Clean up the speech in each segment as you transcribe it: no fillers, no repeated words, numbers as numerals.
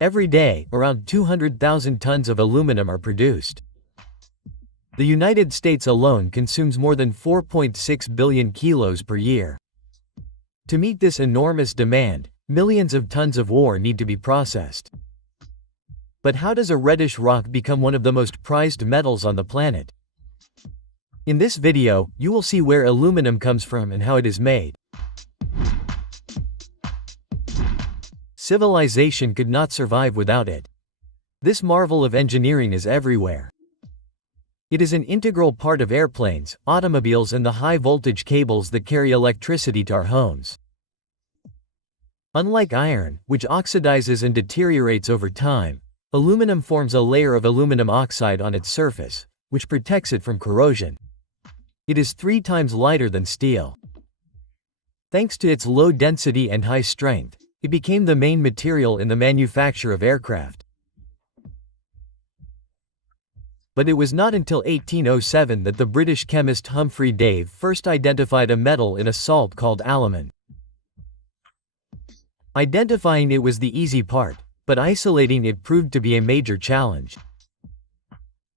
Every day, around 200,000 tons of aluminum are produced. The United States alone consumes more than 4.6 billion kilos per year. To meet this enormous demand, millions of tons of ore need to be processed. But how does a reddish rock become one of the most prized metals on the planet? In this video, you will see where aluminum comes from and how it is made. Civilization could not survive without it. This marvel of engineering is everywhere. It is an integral part of airplanes, automobiles, and the high-voltage cables that carry electricity to our homes. Unlike iron, which oxidizes and deteriorates over time, aluminum forms a layer of aluminum oxide on its surface, which protects it from corrosion. It is 3 times lighter than steel. Thanks to its low density and high strength, it became the main material in the manufacture of aircraft. But it was not until 1807 that the British chemist Humphrey Davy first identified a metal in a salt called alumine. Identifying it was the easy part, but isolating it proved to be a major challenge.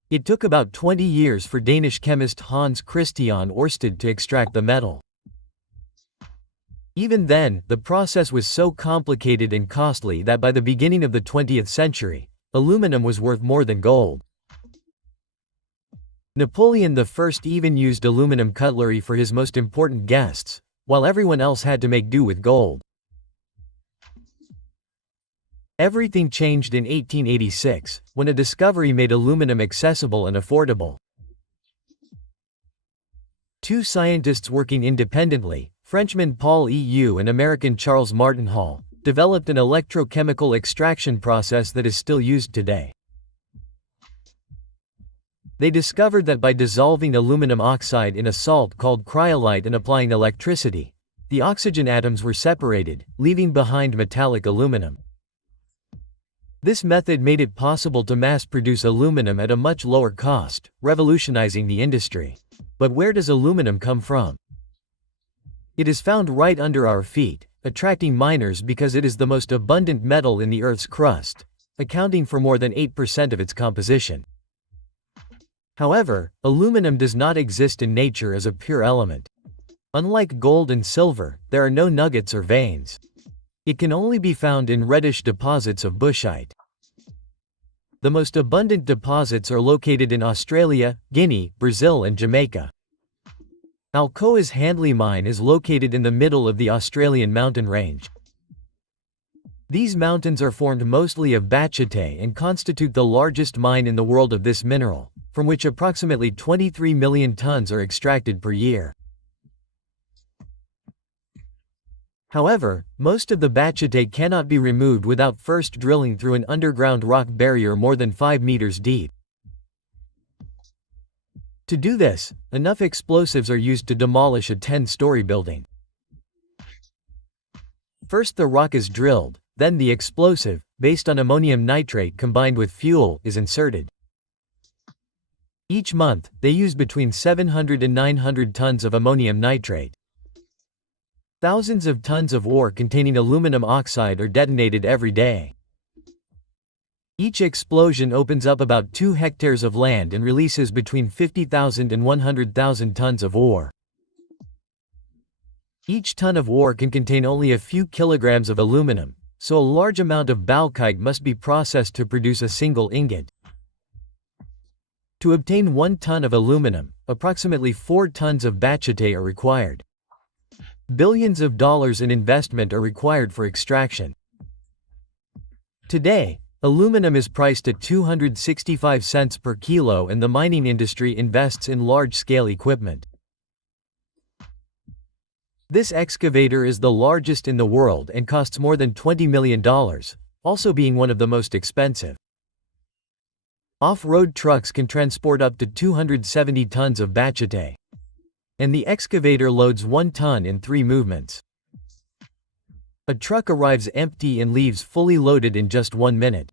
It took about 20 years for Danish chemist Hans Christian Ørsted to extract the metal. Even then, the process was so complicated and costly that by the beginning of the 20th century, aluminum was worth more than gold. Napoleon I even used aluminum cutlery for his most important guests, while everyone else had to make do with gold. Everything changed in 1886, when a discovery made aluminum accessible and affordable. 2 scientists working independently, Frenchman Paul Eu and American Charles Martin Hall, developed an electrochemical extraction process that is still used today. They discovered that by dissolving aluminum oxide in a salt called cryolite and applying electricity, the oxygen atoms were separated, leaving behind metallic aluminum. This method made it possible to mass-produce aluminum at a much lower cost, revolutionizing the industry. But where does aluminum come from? It is found right under our feet, attracting miners because it is the most abundant metal in the Earth's crust, accounting for more than 8% of its composition. However, aluminum does not exist in nature as a pure element. Unlike gold and silver, there are no nuggets or veins. It can only be found in reddish deposits of bushite. The most abundant deposits are located in Australia, Guinea, Brazil, and Jamaica. Alcoa's Handley mine is located in the middle of the Australian mountain range. These mountains are formed mostly of bauxite and constitute the largest mine in the world of this mineral, from which approximately 23 million tons are extracted per year. However, most of the bauxite cannot be removed without first drilling through an underground rock barrier more than 5 meters deep. To do this, enough explosives are used to demolish a 10-story building. First the rock is drilled, then the explosive, based on ammonium nitrate combined with fuel, is inserted. Each month, they use between 700 and 900 tons of ammonium nitrate. Thousands of tons of ore containing aluminum oxide are detonated every day. Each explosion opens up about 2 hectares of land and releases between 50,000 and 100,000 tons of ore. Each ton of ore can contain only a few kilograms of aluminum, so a large amount of bauxite must be processed to produce a single ingot. To obtain 1 ton of aluminum, approximately 4 tons of bauxite are required. Billions of dollars in investment are required for extraction. Today, aluminum is priced at 265 cents per kilo and the mining industry invests in large-scale equipment. This excavator is the largest in the world and costs more than $20 million, also being one of the most expensive. Off-road trucks can transport up to 270 tons of bauxite. And the excavator loads 1 ton in 3 movements. A truck arrives empty and leaves fully loaded in just 1 minute.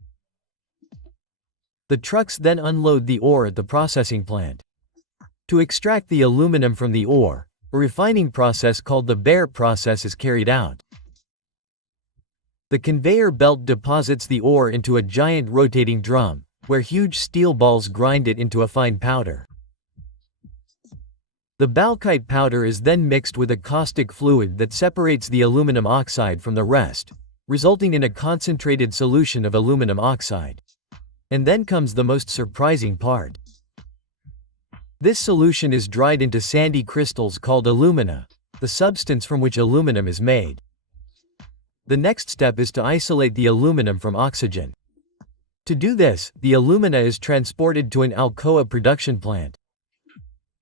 The trucks then unload the ore at the processing plant. To extract the aluminum from the ore, a refining process called the Bare process is carried out. The conveyor belt deposits the ore into a giant rotating drum, where huge steel balls grind it into a fine powder. The bauxite powder is then mixed with a caustic fluid that separates the aluminum oxide from the rest, resulting in a concentrated solution of aluminum oxide. And then comes the most surprising part. This solution is dried into sandy crystals called alumina, the substance from which aluminum is made. The next step is to isolate the aluminum from oxygen. To do this, the alumina is transported to an Alcoa production plant.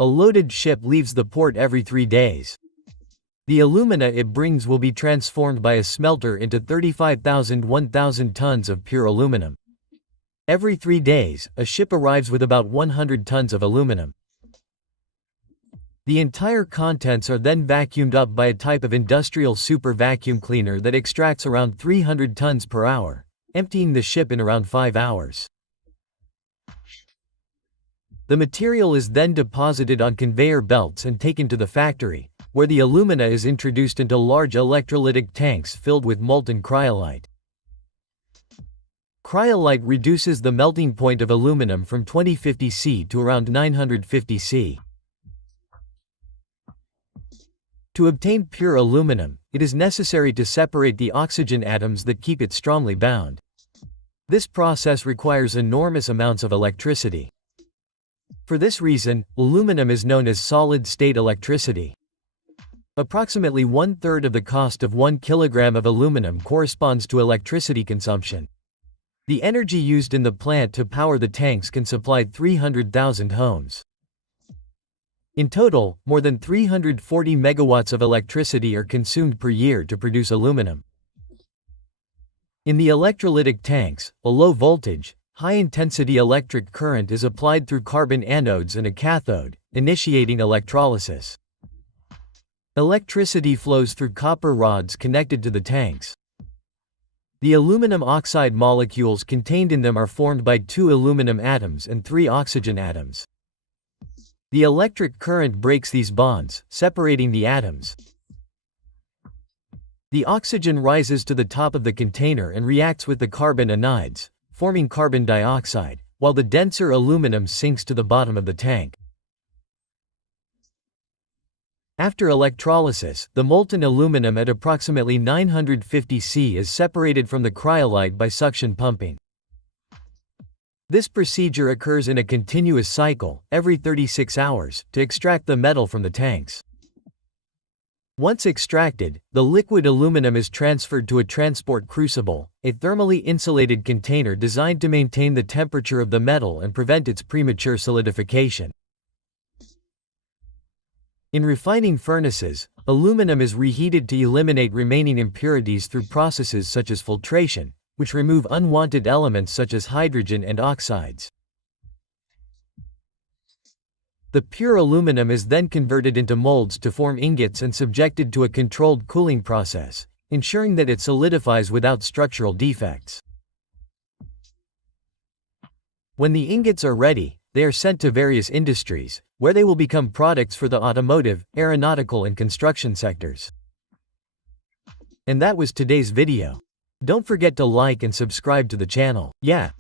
A loaded ship leaves the port every 3 days. The alumina it brings will be transformed by a smelter into 1,000 tons of pure aluminum. Every 3 days, a ship arrives with about 100 tons of aluminum. The entire contents are then vacuumed up by a type of industrial super vacuum cleaner that extracts around 300 tons per hour, emptying the ship in around 5 hours. The material is then deposited on conveyor belts and taken to the factory, where the alumina is introduced into large electrolytic tanks filled with molten cryolite. Cryolite reduces the melting point of aluminum from 2050 C to around 950 C. To obtain pure aluminum, it is necessary to separate the oxygen atoms that keep it strongly bound. This process requires enormous amounts of electricity. For this reason, aluminum is known as solid-state electricity. Approximately 1/3 of the cost of 1 kilogram of aluminum corresponds to electricity consumption. The energy used in the plant to power the tanks can supply 300,000 homes. In total, more than 340 megawatts of electricity are consumed per year to produce aluminum. In the electrolytic tanks, a low-voltage, high-intensity electric current is applied through carbon anodes and a cathode, initiating electrolysis. Electricity flows through copper rods connected to the tanks. The aluminum oxide molecules contained in them are formed by 2 aluminum atoms and 3 oxygen atoms. The electric current breaks these bonds, separating the atoms. The oxygen rises to the top of the container and reacts with the carbon anides, forming carbon dioxide, while the denser aluminum sinks to the bottom of the tank. After electrolysis, the molten aluminum at approximately 950 C is separated from the cryolite by suction pumping. This procedure occurs in a continuous cycle, every 36 hours, to extract the metal from the tanks. Once extracted, the liquid aluminum is transferred to a transport crucible, a thermally insulated container designed to maintain the temperature of the metal and prevent its premature solidification. In refining furnaces, aluminum is reheated to eliminate remaining impurities through processes such as filtration, which remove unwanted elements such as hydrogen and oxides. The pure aluminum is then converted into molds to form ingots and subjected to a controlled cooling process, ensuring that it solidifies without structural defects. When the ingots are ready, they are sent to various industries, where they will become products for the automotive, aeronautical and construction sectors. And that was today's video. Don't forget to like and subscribe to the channel. Yeah.